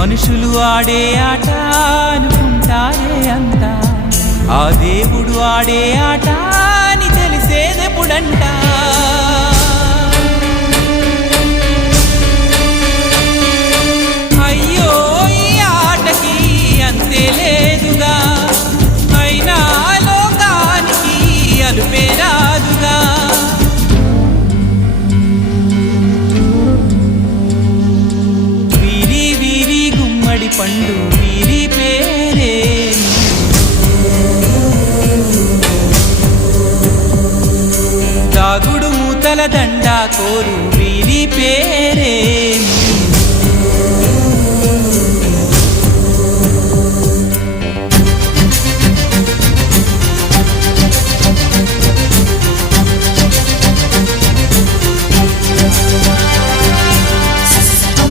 మనుషులు ఆడే ఆట అనుకుంటారే అంతా, ఆ దేవుడు ఆడే ఆట అని తెలిసేదెప్పుడంట. అయ్యో ఈ ఆటకి అంతే లేదుగా, అయినా లోకానికి అలుపే రాదుగా. వీరి వీరి గుమ్మడి పండు వీరి పేరే, దాగుడు మూతల దండా కోరు వీరి పేరే.